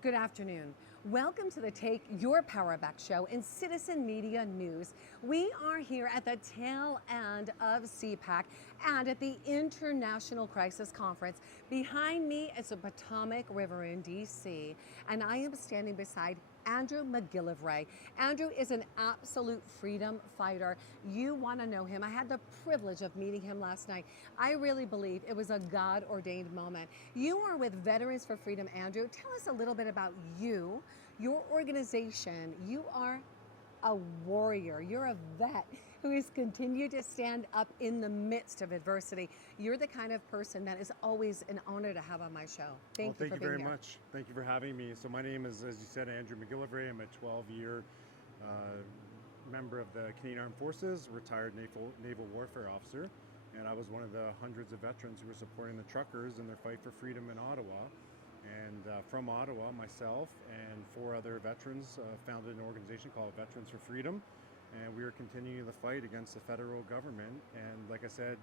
Good afternoon. Welcome to the Take Your Power Back show in Citizen Media News. We are here at the tail end of CPAC and at the International Crisis Conference. Behind me is the Potomac River in DC, and I am standing beside Andrew MacGillivray. Andrew is an absolute freedom fighter. You want to know him. I had the privilege of meeting him last night. I really believe it was a God-ordained moment. You are with Veterans4Freedom, Andrew. Tell us a little bit about you, your organization. You are a warrior. You're a vet who has continued to stand up in the midst of adversity. You're the kind of person that is always an honor to have on my show. Thank you very much. Thank you for having me. So my name is, as you said, Andrew MacGillivray. I'm a 12-year member of the Canadian Armed Forces, retired Naval Warfare officer, and I was one of the hundreds of veterans who were supporting the truckers in their fight for freedom in Ottawa. And from Ottawa, myself and 4 other veterans founded an organization called Veterans4Freedom, and we are continuing the fight against the federal government. And like I said,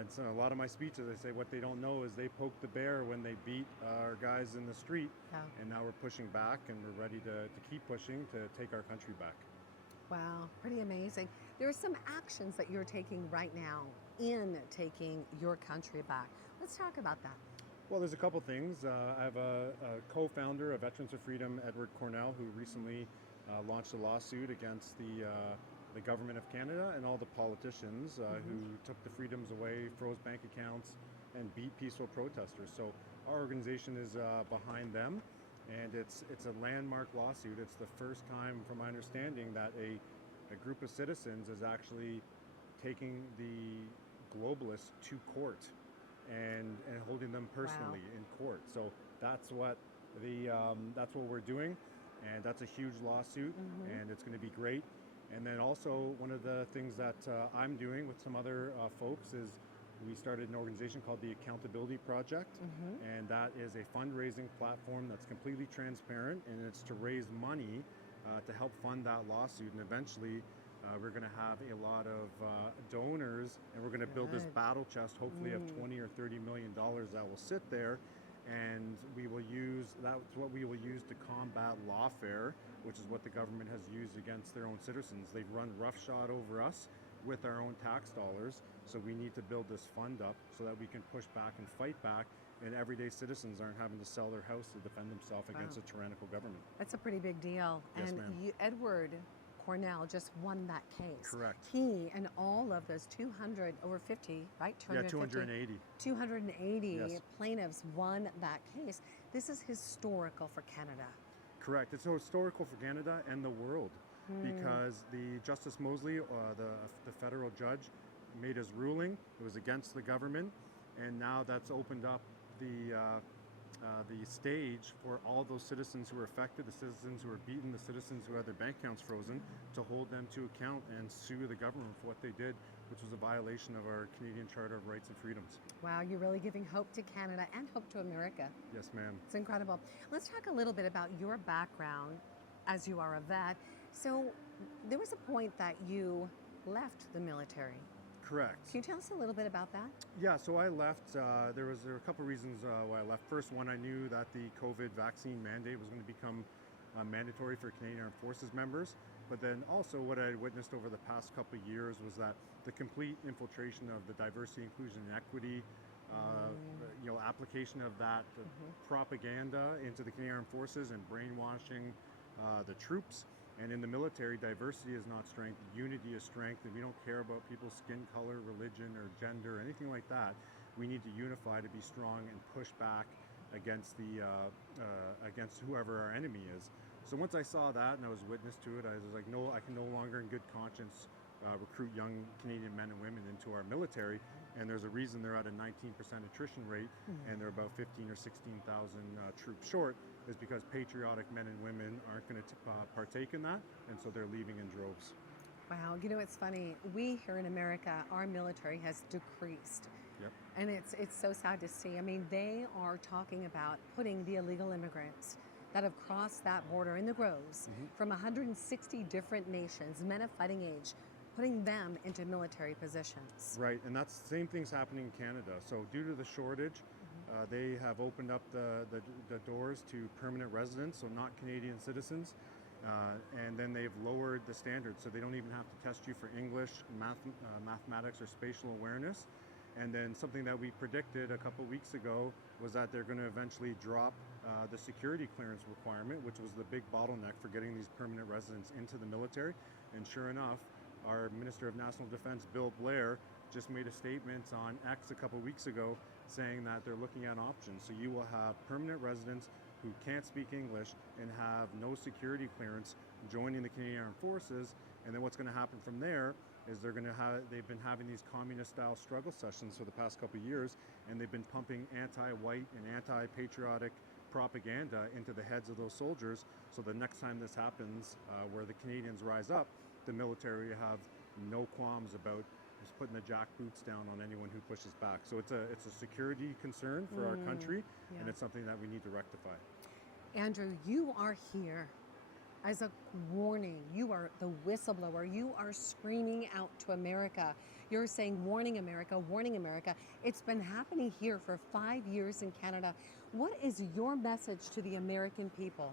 it's in a lot of my speeches, I say what they don't know is they poked the bear when they beat our guys in the street, and now we're pushing back, and we're ready to keep pushing to take our country back. Wow, pretty amazing. There are some actions that you're taking right now in taking your country back. Let's talk about that. Well, there's a couple things. I have a co-founder of Veterans4Freedom, Edward Cornell, who recently launched a lawsuit against the government of Canada and all the politicians who took the freedoms away, froze bank accounts, and beat peaceful protesters. So our organization is behind them, and it's a landmark lawsuit. It's the first time, from my understanding, that a group of citizens is actually taking the globalists to court and holding them personally in court. So that's what we're doing, and that's a huge lawsuit, and it's going to be great. And then also one of the things that I'm doing with some other folks is we started an organization called the Accountability Project, and that is a fundraising platform that's completely transparent, and it's to raise money to help fund that lawsuit. And eventually we're going to have a lot of donors, and we're going to build this battle chest, hopefully of $20 or $30 million that will sit there, and that's what we will use to combat lawfare, which is what the government has used against their own citizens. They've run roughshod over us with our own tax dollars, so we need to build this fund up so that we can push back and fight back, and everyday citizens aren't having to sell their house to defend themselves against a tyrannical government. That's a pretty big deal. Yes, and Edward Cornell just won that case. Correct. He and all of those 250, right? 280. 280 plaintiffs won that case. This is historical for Canada. Correct. It's historical for Canada and the world because the Justice Mosley, the federal judge, made his ruling. It was against the government, and now that's opened up the stage for all those citizens who were affected, the citizens who were beaten, the citizens who had their bank accounts frozen, to hold them to account and sue the government for what they did, which was a violation of our Canadian Charter of Rights and Freedoms. Wow, you're really giving hope to Canada and hope to America. Yes, ma'am. It's incredible. Let's talk a little bit about your background, as you are a vet. So there was a point that you left the military. Correct. Can you tell us a little bit about that? Yeah, so I left. There were a couple of reasons why I left. First one, I knew that the COVID vaccine mandate was going to become mandatory for Canadian Armed Forces members. But then also what I witnessed over the past couple of years was that the complete infiltration of the diversity, inclusion, and equity, application of that propaganda into the Canadian Armed Forces and brainwashing the troops. And in the military, diversity is not strength, unity is strength, and we don't care about people's skin color, religion, or gender, or anything like that. We need to unify to be strong and push back against against whoever our enemy is. So once I saw that and I was witness to it, I was like, no, I can no longer in good conscience recruit young Canadian men and women into our military, and there's a reason they're at a 19% attrition rate, and they're about 15 or 16,000 troops short, is because patriotic men and women aren't going to partake in that, and so they're leaving in droves. Wow, you know, it's funny. We here in America, our military has decreased. Yep. And it's so sad to see. I mean, they are talking about putting the illegal immigrants that have crossed that border in the Groves from 160 different nations, men of fighting age, putting them into military positions. Right, and that's the same thing's happening in Canada. So due to the shortage, they have opened up the doors to permanent residents, so not Canadian citizens. And then they've lowered the standards, so they don't even have to test you for English, mathematics, or spatial awareness. And then something that we predicted a couple weeks ago was that they're going to eventually drop the security clearance requirement, which was the big bottleneck for getting these permanent residents into the military. And sure enough, our Minister of National Defense, Bill Blair, just made a statement on X a couple weeks ago saying that they're looking at options. So you will have permanent residents who can't speak English and have no security clearance joining the Canadian Armed Forces. And then what's going to happen from there is they've been having these communist-style struggle sessions for the past couple of years, and they've been pumping anti-white and anti-patriotic propaganda into the heads of those soldiers. So the next time this happens, where the Canadians rise up, the military have no qualms about just putting the jack boots down on anyone who pushes back. So it's a security concern for our country, and it's something that we need to rectify. Andrew, you are here as a warning. You are the whistleblower. You are screaming out to America. You're saying, warning America, warning America. It's been happening here for 5 years in Canada. What is your message to the American people?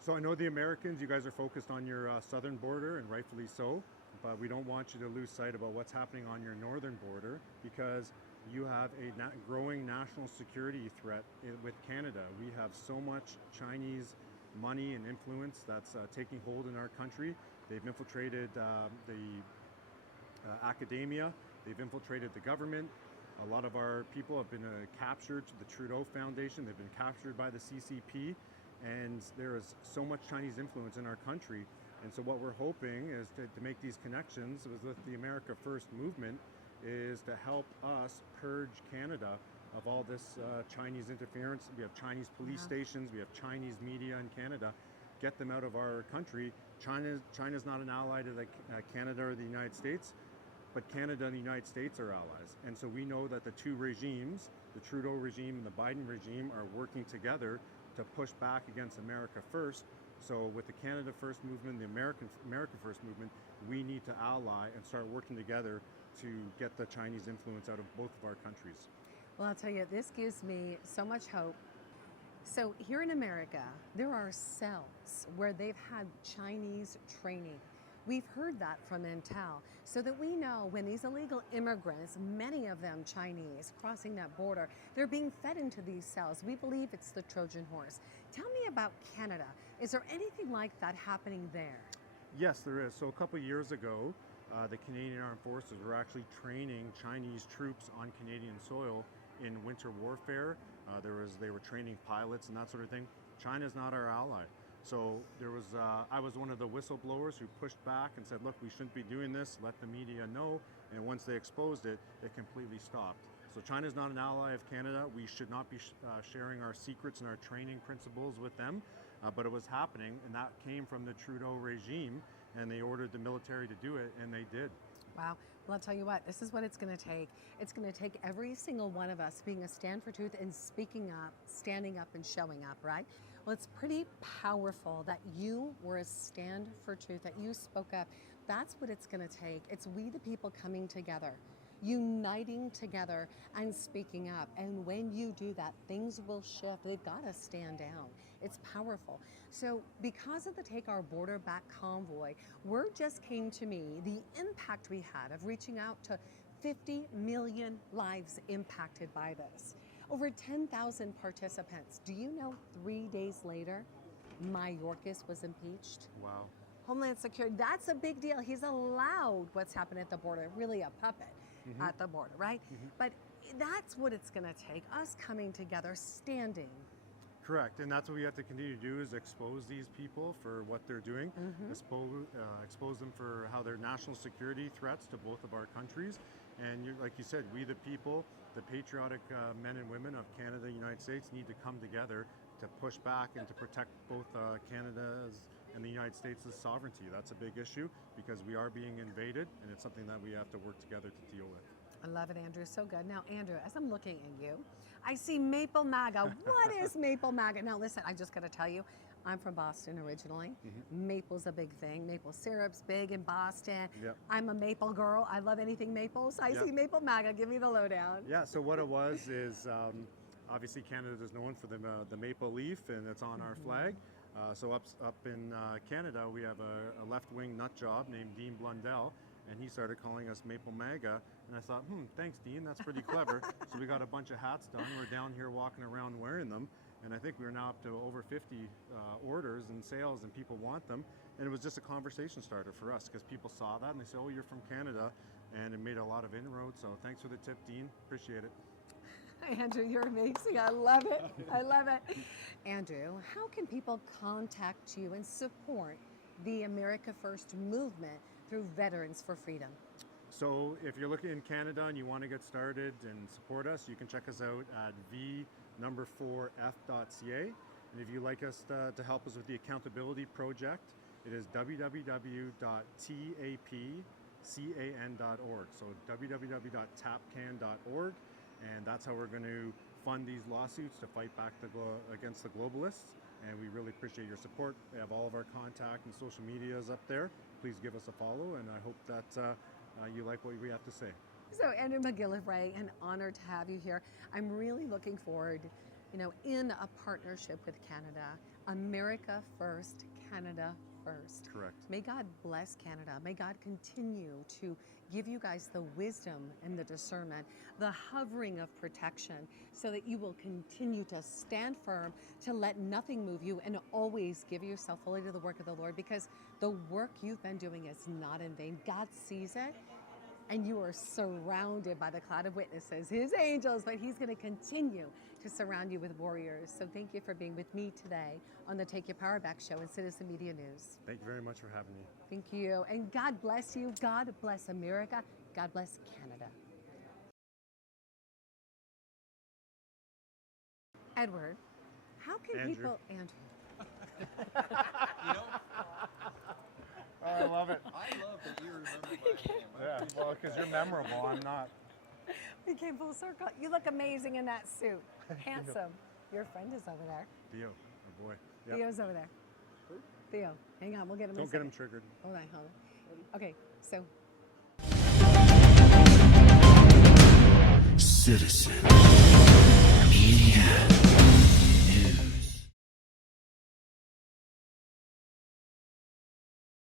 So I know the Americans, you guys are focused on your southern border, and rightfully so, but we don't want you to lose sight about what's happening on your northern border, because you have a growing national security threat with Canada. We have so much Chinese money and influence that's taking hold in our country. They've infiltrated the academia, they've infiltrated the government. A lot of our people have been captured to the Trudeau Foundation, they've been captured by the CCP, and there is so much Chinese influence in our country. And so what we're hoping is to make these connections with the America First movement is to help us purge Canada of all this Chinese interference. We have Chinese police stations, we have Chinese media in Canada. Get them out of our country. China's not an ally to Canada or the United States, but Canada and the United States are allies. And so we know that the two regimes, the Trudeau regime and the Biden regime, are working together to push back against America First. So with the Canada First movement, the America First movement, we need to ally and start working together to get the Chinese influence out of both of our countries. Well, I'll tell you, this gives me so much hope. So here in America, there are cells where they've had Chinese training. We've heard that from Intel, so that we know when these illegal immigrants, many of them Chinese, crossing that border, they're being fed into these cells. We believe it's the Trojan horse. Tell me about Canada. Is there anything like that happening there? Yes, there is. So a couple years ago, the Canadian Armed Forces were actually training Chinese troops on Canadian soil in winter warfare. They were training pilots and that sort of thing. China's not our ally. So I was one of the whistleblowers who pushed back and said, look, we shouldn't be doing this, let the media know. And once they exposed it, it completely stopped. So China's not an ally of Canada. We should not be sharing our secrets and our training principles with them. But it was happening, and that came from the Trudeau regime, and they ordered the military to do it, and they did. Wow. Well, I'll tell you what, this is what it's going to take. It's going to take every single one of us being a stand for truth and speaking up, standing up and showing up, right? Well, it's pretty powerful that you were a stand for truth, that you spoke up. That's what it's going to take. It's we the people coming together, uniting together and speaking up. And when you do that, things will shift. They've got to stand down. It's powerful. So because of the Take Our Border Back convoy, word just came to me, the impact we had of reaching out to 50 million lives impacted by this. Over 10,000 participants. Do you know 3 days later, Mayorkas was impeached? Wow. Homeland Security, that's a big deal. He's allowed what's happened at the border, really a puppet at the border, right? But that's what it's going to take, us coming together, standing. Correct, and that's what we have to continue to do, is expose these people for what they're doing, expose them for how they're national security threats to both of our countries. And like you said, we the people, the patriotic men and women of Canada and the United States need to come together to push back and to protect both Canada's and the United States' sovereignty. That's a big issue because we are being invaded, and it's something that we have to work together to deal with. I love it, Andrew. So good. Now, Andrew, as I'm looking at you, I see Maple MAGA. What is Maple MAGA? Now, listen, I just got to tell you, I'm from Boston originally. Maple's a big thing. Maple syrup's big in Boston. Yep. I'm a maple girl. I love anything maple. So I see Maple MAGA. Give me the lowdown. Yeah, so what it was is obviously Canada is known for the maple leaf, and it's on our flag. So up in Canada, we have a left-wing nut job named Dean Blundell, and he started calling us Maple MAGA. And I thought, thanks, Dean, that's pretty clever. So we got a bunch of hats done. We're down here walking around wearing them. And I think we're now up to over 50 orders and sales, and people want them. And it was just a conversation starter for us, because people saw that and they said, oh, you're from Canada. And it made a lot of inroads. So thanks for the tip, Dean. Appreciate it. Andrew, you're amazing. I love it. I love it. Andrew, how can people contact you and support the America First movement through Veterans for Freedom? So if you're looking in Canada and you want to get started and support us, you can check us out at v4f.ca. And if you'd like us to help us with the accountability project, it is www.tapcan.org. So www.tapcan.org. And that's how we're going to fund these lawsuits to fight back against the globalists. And we really appreciate your support. We have all of our contact and social medias up there. Please give us a follow, and I hope that you like what we have to say. So Andrew MacGillivray, an honor to have you here. I'm really looking forward, in a partnership with Canada, America First, Canada First. Correct. May God bless Canada. May God continue to give you guys the wisdom and the discernment, the hovering of protection, so that you will continue to stand firm, to let nothing move you, and always give yourself fully to the work of the Lord, because the work you've been doing is not in vain. God sees it, and you are surrounded by the cloud of witnesses, his angels, but he's going to continue to surround you with warriors. So thank you for being with me today on the Take Your Power Back show in Citizen Media News. Thank you very much for having me. Thank you. And God bless you. God bless America. God bless Canada. Edward, how can Andrew. people... Andrew. I love it. I love that you remember my name. Yeah, well, because you're memorable. I'm not. We came full circle. You look amazing in that suit. Handsome. Your friend is over there. Theo, oh boy. Yep. Theo's over there. Theo, hang on. We'll get him in a Don't get him second. triggered. Hold on. Okay, so... Citizen.